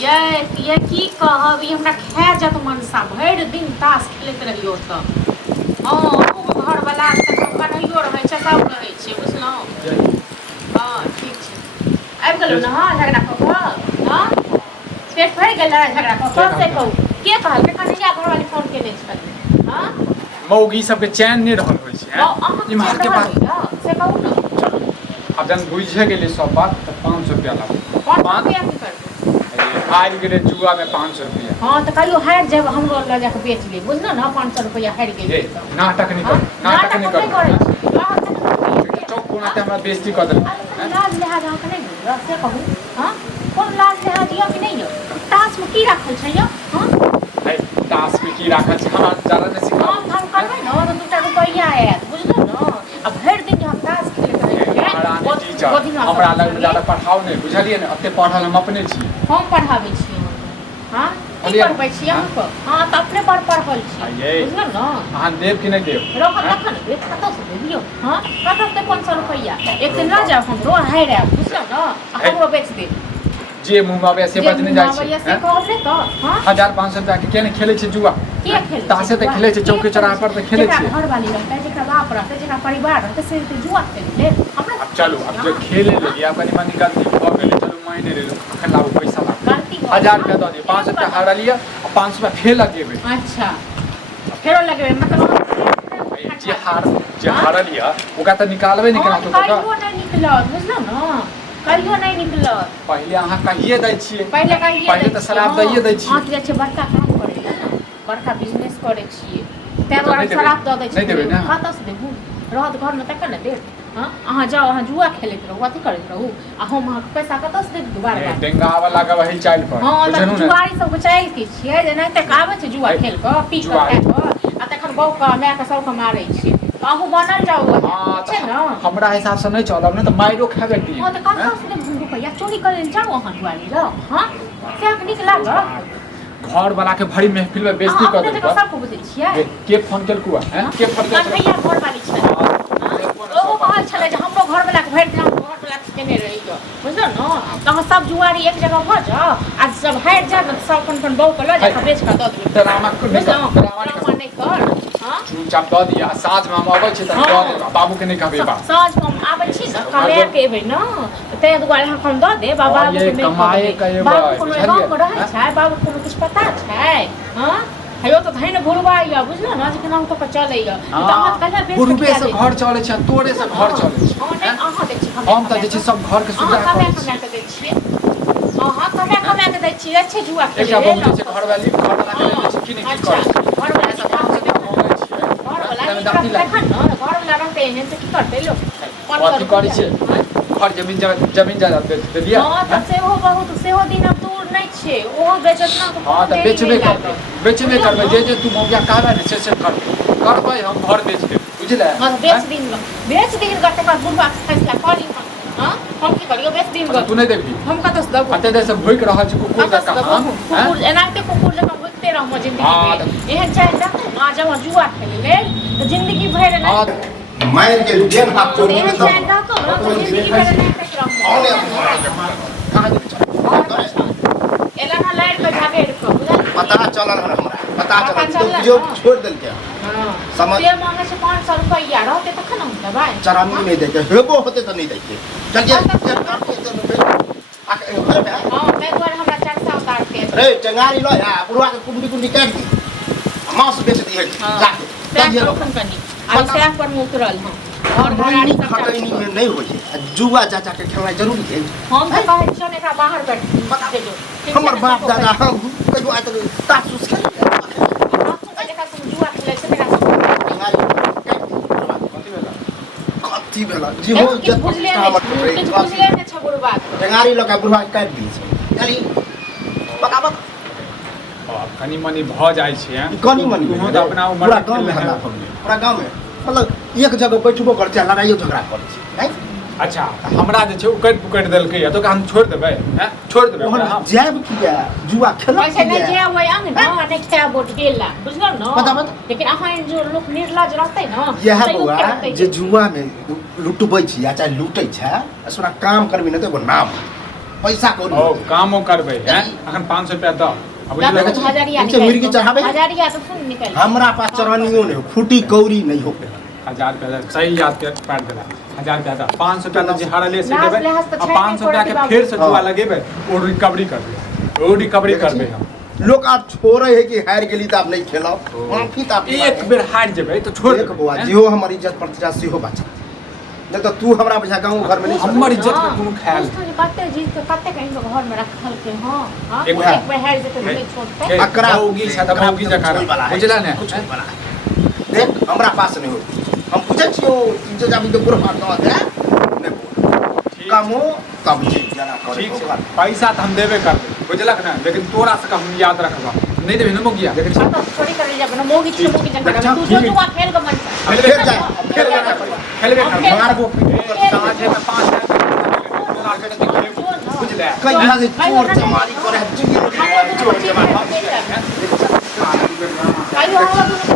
ये की कहब ई हमरा खा जत मनसा भरि दिन ताश खेलैत रहियो तऽ घरवला कन्हैयो रहै छै सब रहै छै बुझलहुँ। हाँ ठीक छै आबि गेलहुँ ने। हाँ झगड़ा कऽ कऽ हाँ पेट भरि गेलै झगड़ा कऽ कऽ से कहू के कहलकै कन्हैया घरवाली फोन केने छलै। हाँ मौगी सबके चैन नहि रहल होइ छै इम्हर के बात से कहू ने। अब जन बुझे गेलै सब बात तऽ 500 रुपया लागल। 500 रुपया की करबै हारि गेलै जुआ में 500 रुपया। हाँ तो कहियो हारि जब हमरो लऽ जाके बेच ले बुझलहुँ ना 500 रुपया हारि गेलै नाटक नहीं कर नाटक नहीं कर चौक कोना ते हमरा बेइज्जती कर देलकै। लाज लिहाज अहाँके नहीं बुझल से कहू। हाँ कोन लाज लिहाज यऽ कि नहीं यऽ ताश में की राखल छै यऽ। हाँ ताश में की राखल छै हमरा ज्यादा नहीं सिखा हम करबै ना तो 2 टा रुपया आयत बुझलहुँ ना। अब भरि दिन हम ताश खेलैत रहियै हमरा लग ज्यादा पढ़ाओ नहीं बुझलिए ने एते पढ़ल हम अपने छी। हम पढ़ाबै छी हाँ की पढ़बै छी अहाँके। हाँ तऽ अपने बड़ पढ़ल छी बुझलहुँ ना। अहाँ देब कि नहीं देब रखत तखन देब कतऽसँ देबियौ। हाँ कतऽसँ 500 रुपया एक दिन लऽ जायब हमरो हारि आयब बुझलहुँ ना हमरो बेच देब। जे मुँह में से बच नहीं जाइ छै से कहब ने तऽ। हाँ 1500 रुपया के केने खेलै छै जुआ के खेलै तासे तऽ खेलै छै चौके चौराहा पर तऽ खेलै छै। घरवाली रहतै जेकरा बाप रहतै जेकरा परिवार रहतै से जुआ खेलै हमरा। अब चलू अब जो खेले लगी कनी मनी गलती भऽ गेलै चलू मायने ले लो अखन लाबू पैसा लाबू 1000 रुपया दऽ दियौ 500 रुपया हारा लिया और 500 रुपया फेर लगेबै। अच्छा फेरो लगेबै मतलब जे हारा लिया ओकरा तऽ निकालबे नहीं केना तो कहियो नहीं निकलत बुझलहुँ ना कहियो नहीं निकलत। पहले अहाँ कहिए दै छियै पहले तऽ शराब दैए दै छियै। अहाँ जे छै बड़का काम करै लए ना बड़का बिजनेस करै छियै तैं दुआरे शराब दऽ दै छियै। कतऽसँ देबू रहत घरमे तखन ने देब। हाँ अहाँ जाओ अहाँ जुआ खेलैत रहू अथी करैत रहू आ हम अहाँके पैसा कतऽसँ देब दुबारा डेंगा वाला के वही चाइल पर। हाँ तऽ जुआरी सबके चाइल के छियै जे नहीं तऽ आबै छै जुआ खेल कऽ पी कऽ खा कऽ आ तखन बहू के माय के सबके मारै छियै अहूँ बनल जाओ छै ना। हमरा हिसाब से नहीं चलब ने तो माइरो खाबे दी। हाँ तऽ कतऽसँ देब रुपया चोरी करै लए जाओ अहाँ जुआरी जाओ। हाँ क्या नीक लागत घर वाला के भरी महफिल में बेइज्जती कर देलक। सब बुझै छियै के फोन केलकु हैं के फोन केलकु कन्हैया घर वाली छै ओ कहल छलै जे हमरो घर वाला के भरि दिन घर वाला केने रहियो बुझलौ न तऽ अहाँ सब जुआरी एक जगह भऽ जाओ आ सब हारि जायत न सब अपन बहू के लऽ जाके बेच के दऽ देबै। ड्रामा नहीं कर हां चुपचाप दऽ दिया साँझ में हम अबै छी तऽ दऽ देब बाबू के नहीं कहबे बा साँझ में हम आबै छी न कमाए के एबै न तै दुआरे हम दऽ देब बाबू के नहीं कहबै बाबू कोनो गाँव में रहै छै बाबू कोनो किछ पता छै। हां हेयो तो धैन भुरवाइया बुझलो न जे केना क चलैय त अहाँ कहला बेच बुरबे से घर चलै छै तोरे से घर चलै छै। अहाँ देख छी हम त जे छै सब घर के सुविधा कमाए के दै छियै। हां कमाए के दै छियै अच्छे जुआ खेलै एकटा बहुत जे छै घर वाली घर वाला के दै छै कि नहीं की करै छै घर वाला सब काम के मंगै छियै घर वाला देखन न घर वाला रहते एहन से की करतै लोग अथी करै छै घर जमीन जायदाद दे दिया। हां त सेहो बहुत सेहो दिन अब दूर नहीं छै ओहो बेचत न। हां त बेचबे करबै जे तू मौका कहबे ने से करबै हम घर बेच देब बुझले। हां बेच दिन गट्टे का बुढ़वा फैसला करी। हां हम की करियो बेच दिन तू नहीं देखबी हम कतस दब अते देर से भूख रहल छी कुकुर का काम कुकुर एनाते कुकुर जकां भूखते रहम जिंदगी में एहन चाहे रहते ना जब जुआ खेले लेल त जिंदगी भर नहीं मार के जेल हाथ छोड़ के तो जिंदगी भर नहीं तक एला ना लाइट पे जाके रखो पता चलल हमरा पता चलल जो छोड़ देल के हां समझ ये मांगे से 500 रुपया रहते तखन हम देबै चरामी नहीं देते हेबो होते त नहीं देते चल हां मैं द्वार हमरा चरसा उतार के रे चंगारी लो या बुढ़वा के कुंडी काट दी मांस बेच दी जाके तब रखन कनी आ सैक पर में उतरल हां और घराड़ी खटैनी में नहीं होय छै जुआ चाचा के खेलना जरूरी है। हम त कहै छियै एकरा बाहर कर बता दे जो हमर बाप दादा हम कहियो आइ तक तासूस खेल जुआ खेलै छै कथी भेला जी हो जत बुझले ने छ बुढ़वा टंगारी लगा बुढ़वा काट दी खाली बताबक कनी मनी भ जाइ छै कनी मनी तू त अपना उम्र पूरा गांव में हल्ला कर पूरा गांव में मतलब एक जगह बैठबो कर छै लड़ाइयो झगड़ा कर छै। अच्छा हमरा जे छै उकट पुकट देलकै तो हम छोड़ देबै हैं छोड़ देबै हम जाब किया जुआ खेलब वैसे नहीं जे ओय अंग न नहीं खेया बोट गेला बुझलो न बता लेकिन अहाँ जो लोग निर्लज रहतै न यह बुआ जे जुआ में लुटबै छी या चाहे लूटै छै असरा काम करबी न त एगो नाम पैसा कौन ओ कामो करबे हैं अखन 500 रुपया द अब बुझल तो हजारिया नीचे मुर्गी चढ़ाबे हजारिया तो सुन निकल हमरा पास चरनियो नहीं फूटी कौड़ी नहीं हो 1000 रुपया सही याद कर पाट देला 1000 रुपया द 500 रुपया तो जे हारले से देबे अब 500 रुपया के फिर से जुआ लगेबे और रिकवरी करबे ओ रिकवरी करबे हम लोग आप छोड़े है कि हार गेली त आप नहीं खेलाओ माफी त आप एक बेर हार जेबे तो छोड़ एक बुआ जियो हमर इज्जत प्रतिष्ठा से हो बचा नहीं तो तू हमरा बुझा गांव घर में नहीं हमर इज्जत के कोनो ख्याल कते जीत के कते कहीं लोग घर में रखल के हां हां एक एक बार हार जेते नहीं छोड़ते अकरा होगी सादा होगी जकार बुझला ने कुछ नहीं बना देख हमरा पास नहीं हो हम पूछे छियो तुझे जाबी तो पूरा बात न है नहीं कामो तब जी जना करे ठीक है पैसा तो हम देबे करबे बुझलक ना लेकिन तोरा से हम याद रखबा नहीं देबे न मोगिया लेकिन थोड़ी कर जा ना मोगी छी मोगी जंगल तू जो जुआ खेल के मन फिर जा खेलबे कर मारबो साझे में 5000 बुझले कई यहाँ से चोर चमारी करे चोर चमारी काई हो